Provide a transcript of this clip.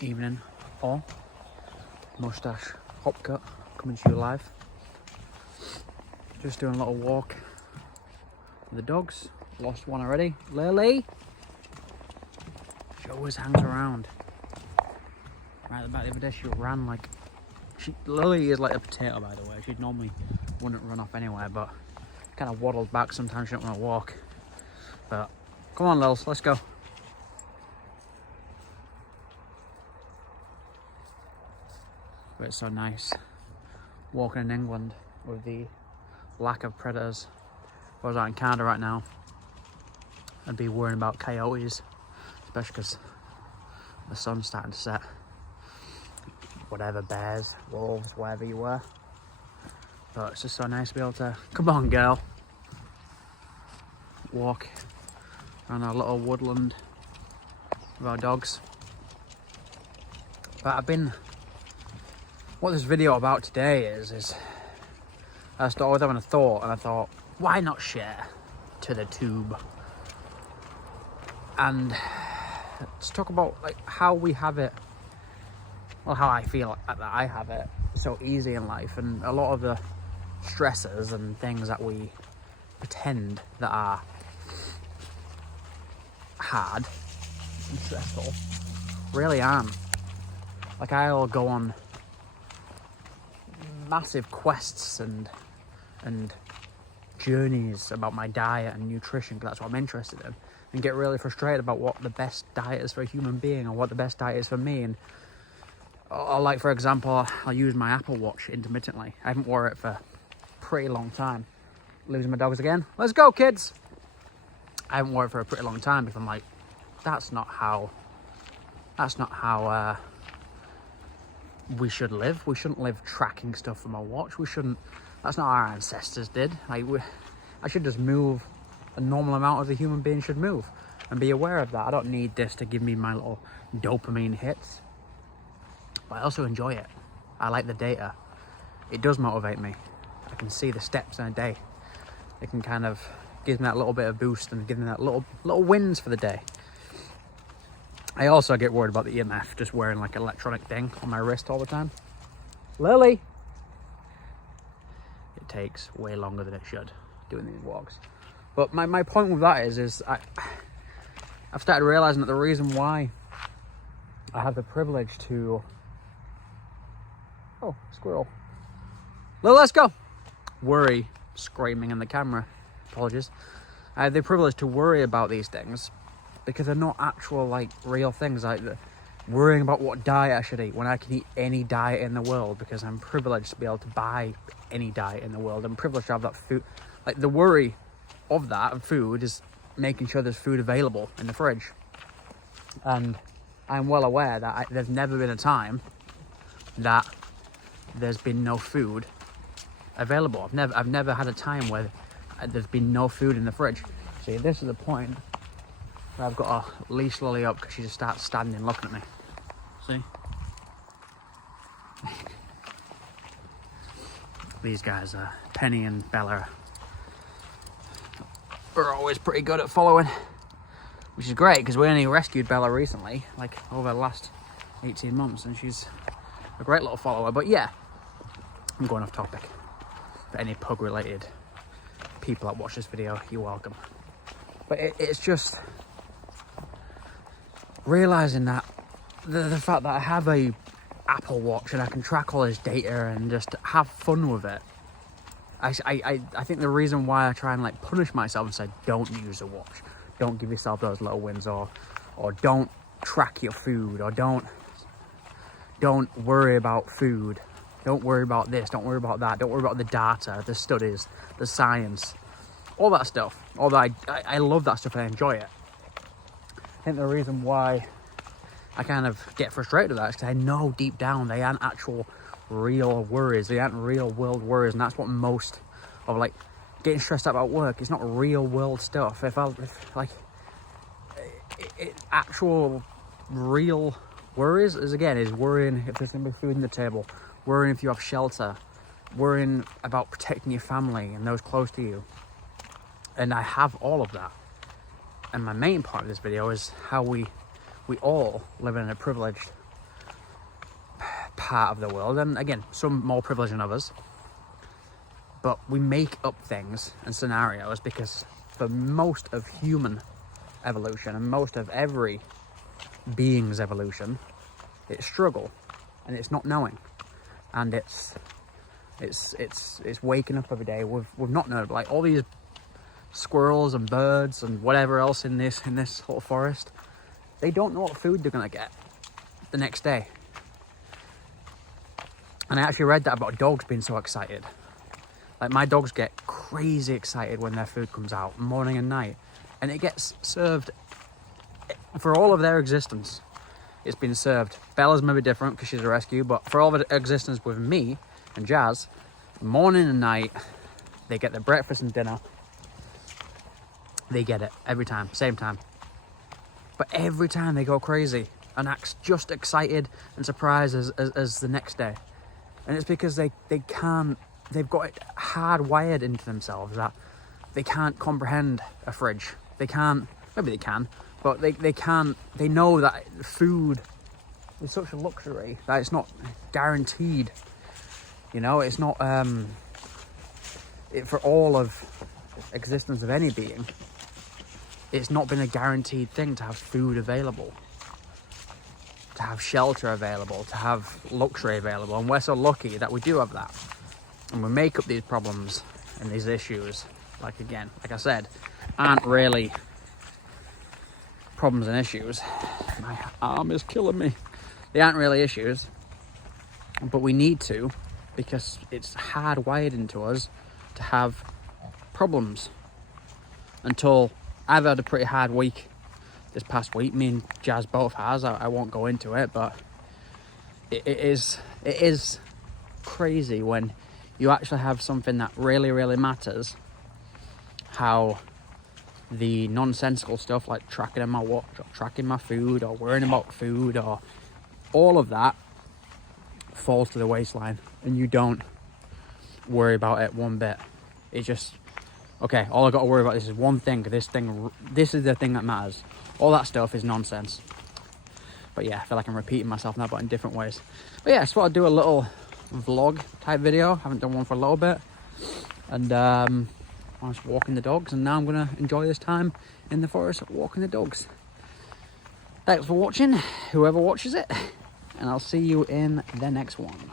Evening all. Mustache hop cut coming to you live. Just doing a little walk with the dogs. Lost one already. Lily! She always hangs around. Right at the back the other day she ran like... Lily is like a potato, by the way. She normally wouldn't run off anywhere, but kind of waddled back sometimes. She don't want to walk. But come on, Lils, let's go. But it's so nice walking in England with the lack of predators. If I was out in Canada right now, I'd be worrying about coyotes, especially because the sun's starting to set. Whatever, bears, wolves, wherever you were. But it's just so nice to be able to, come on girl, walk around our little woodland with our dogs. But what this video about today is I was always having a thought, and I thought, why not share to the tube? And let's talk about like how we have it, well, how I feel that I have it so easy in life, and a lot of the stresses and things that we pretend that are hard and stressful really aren't. Like, I'll go on massive quests and journeys about my diet and nutrition, because that's what I'm interested in, and get really frustrated about what the best diet is for a human being or what the best diet is for me. And like, for example, I'll use my Apple Watch intermittently. I haven't worn it for a pretty long time. Losing my dogs again. Let's go, kids. I haven't worn it for a pretty long time because I'm like, that's not how we should live. We shouldn't live tracking stuff from our watch. That's not how our ancestors did. Like, I should just move a normal amount as a human being should move, and be aware of that. I don't need this to give me my little dopamine hits, but I also enjoy it. I like the data. It does motivate me. I can see the steps in a day. It can kind of give me that little bit of boost and give me that little wins for the day. I also get worried about the EMF, just wearing like an electronic thing on my wrist all the time. Lily! It takes way longer than it should doing these walks. But my point with that is I've started realizing that the reason why I have the privilege to... Oh, squirrel. Lily, let's go! Worry, screaming in the camera. Apologies. I have the privilege to worry about these things because they're not actual, like, real things. Like worrying about what diet I should eat when I can eat any diet in the world because I'm privileged to be able to buy any diet in the world. I'm privileged to have that food. Like, the worry of that and food is making sure there's food available in the fridge. And I'm well aware that there's never been a time that there's been no food available. I've never had a time where there's been no food in the fridge. See, this is the point where I've got to leash Lily up because she just starts standing looking at me. See? These guys, Penny and Bella, are always pretty good at following, which is great because we only rescued Bella recently, like over the last 18 months, and she's a great little follower. But yeah, I'm going off topic. For any pug related people that watch this video, you're welcome. But it's just realizing that the fact that I have a Apple Watch and I can track all this data and just have fun with it. I think the reason why I try and like punish myself and say don't use a watch, don't give yourself those little wins, or don't track your food, or don't worry about food, don't worry about this, don't worry about that, don't worry about the data, the studies, the science, all that stuff. Although I love that stuff and I enjoy it. I think the reason why I kind of get frustrated with that is because I know deep down they aren't actual real worries. They aren't real world worries, and that's what most of like getting stressed out about work. It's not real world stuff. If actual real worries is worrying if there's gonna be food on the table, worrying if you have shelter, worrying about protecting your family and those close to you. And I have all of that. And my main part of this video is how we all live in a privileged part of the world, and again, some more privileged than others, but we make up things and scenarios because for most of human evolution and most of every being's evolution, it's struggle and it's not knowing, and it's waking up every day with not knowing. Like all these squirrels and birds and whatever else in this little forest, they don't know what food they're gonna get the next day. And I actually read that about dogs being so excited. Like my dogs get crazy excited when their food comes out morning and night, and it gets served for all of their existence. It's been served. Bella's maybe different because she's a rescue, but for all of her existence with me and Jazz, morning and night, they get their breakfast and dinner. They get it every time, same time. But every time they go crazy and act just excited and surprised as the next day. And it's because they've got it hardwired into themselves that they can't comprehend a fridge. They can't, maybe they can, but they can't, they know that food is such a luxury that it's not guaranteed. You know, it's not, for all of existence of any being, it's not been a guaranteed thing to have food available, to have shelter available, to have luxury available. And we're so lucky that we do have that. And we make up these problems and these issues, like I said, aren't really problems and issues. My arm is killing me. They aren't really issues, but we need to, because it's hardwired into us to have problems. Until I've had a pretty hard week this past week. Me and Jazz both has. I won't go into it, but it is crazy when you actually have something that really, really matters. How the nonsensical stuff like tracking my watch or tracking my food or worrying about food or all of that falls to the waistline, and you don't worry about it one bit. It's just, okay, all I got to worry about is one thing. This is the thing that matters. All that stuff is nonsense. But yeah, I feel like I'm repeating myself now, but in different ways. But yeah, I just thought I'd do a little vlog type video. Haven't done one for a little bit. And I was walking the dogs, and now I'm going to enjoy this time in the forest walking the dogs. Thanks for watching, whoever watches it. And I'll see you in the next one.